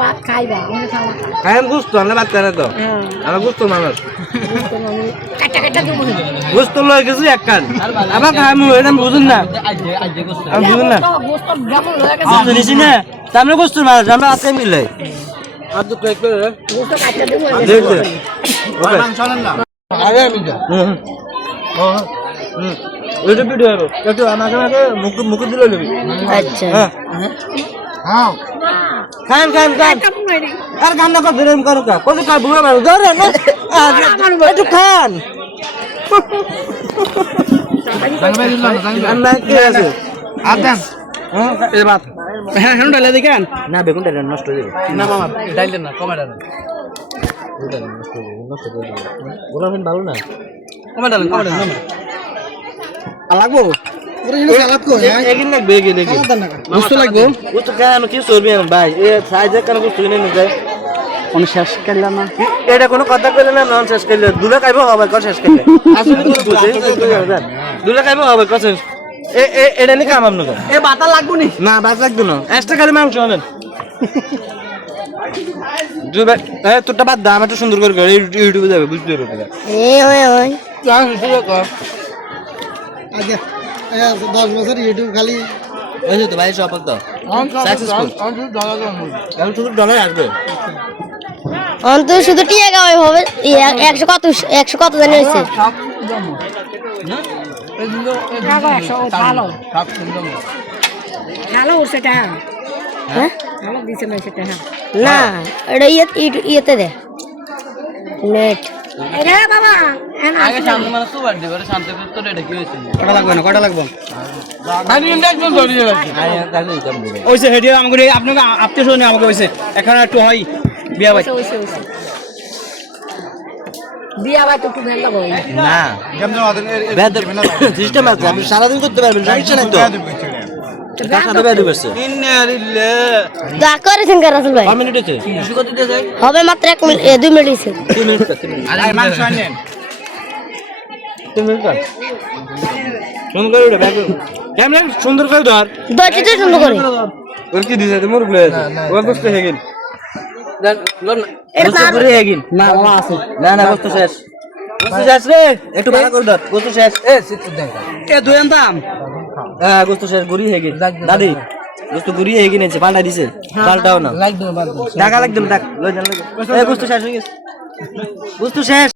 ভাত খাইবা খাই গুস্ত না ভাত খাই না তো আমার গুস্ত মানুষ গুস্ত লয়ে গেছি এক কান আবার খাইমু এটা বুঝুন না আমি বুঝুন না বুঝিস না সামনে গুস্ত মানুষ আমরা আজকে মিলে আর তো কয়েক করে গোস্ত কাটতে দেবো আগে আমি যা ওইটা ভিডিও হবে একটু আমাকে মুখ দিলে নেবি আচ্ছা হ্যাঁ খান খান খান আর খান না ফিরেম করো কা কোন কা বুয়া মারো ধরে না একটু খান আমরা কে আছে আদান এই বাত হ্যাঁ হ্যাঁ ডালে দেখেন না বেগুন ডালে নষ্ট হয়ে যাবে না মামা ডালে না কমে ডালে ডালে নষ্ট হয়ে যাবে গোলা ফেন ভালো না কমে ডালে না লাগবো পুরো জিনিস সালাদ কো এগিন লাগবে এগিন এগিন বুঝতে লাগবো বুঝতে কেন কি চলবে ভাই এ সাইজে কেন বুঝতে নেই যায় কোন শেষ করলা না এটা কোনো কথা কইলে না নন শেষ করলে দুলা খাইবো হবে কোন শেষ করলে আসলে তো বুঝে দুলা খাইবো হবে কোন এ এটা নি কাম আমনো এ বাতা লাগবো নি না বাত লাগবে না এক্সট্রা খালি মাংস আনেন দুবা এ তোরটা বাদ দাম একটু সুন্দর করে ইউটিউবে যাবে বুঝতে পারবে এ ওই ওই ক্লাস শুরু কর আগে 10 বছর ইউটিউব খালি এই তো ভাই সব তো সাকসেসফুল আমি শুধু ডলার আসবে অন্ত শুধু টিয়া গাওয়াই হবে 100 কত জানি হইছে ভালো উঠছে টা হ্যাঁ ভালো দিছে না সেটা না এটা ইয়েতে দে নেট এরে বাবা আগে সামনে মানে সুবার দিবে শান্ত তো রেডি কি হইছে কটা লাগবে আমি একদম ধরিয়ে রাখি ওইছে হেডি আমাকে আপনাকে আপনি শুনে আমাকে হইছে এখন একটু হয় বিয়া ভাই বিয়া ভাই তো তুমি লাগো না কেমন সিস্টেম আছে আপনি সারা দিন করতে পারবেন সমস্যা নাই তো টাকা দেবে দিবে দা করে সিঙ্গার রাসুল ভাই 5 মিনিট আছে কিছু করতে দিয়ে যায় হবে মাত্র 1 মিনিট 2 মিনিট আছে 2 মিনিট আরে মাংস আনেন 2 মিনিট সুন্দর করে ব্যাগ ক্যামেরা সুন্দর করে ধর দইটা সুন্দর করে ওর কি দিছে তুমি মুরগ লয়ে ও গোস্ত হয়ে গেল গোস্ত করে হয়ে গেল না ও আছে না গোস্ত শেষ রে একটু ভালো করে ধর গোস্ত শেষ এ সিটু দেন এ দুই আনতাম হ্যাঁ গোস্ত শেষ গুড়ি হয়ে গেল দাদি গোস্ত গুড়ি হয়ে গেছে পাল্টা দিছে পাল্টাও না লাগ দাও টাকা লাগ দাও টাকা লই যান এ গোস্ত শেষ হয়ে গেছে গোস্ত শেষ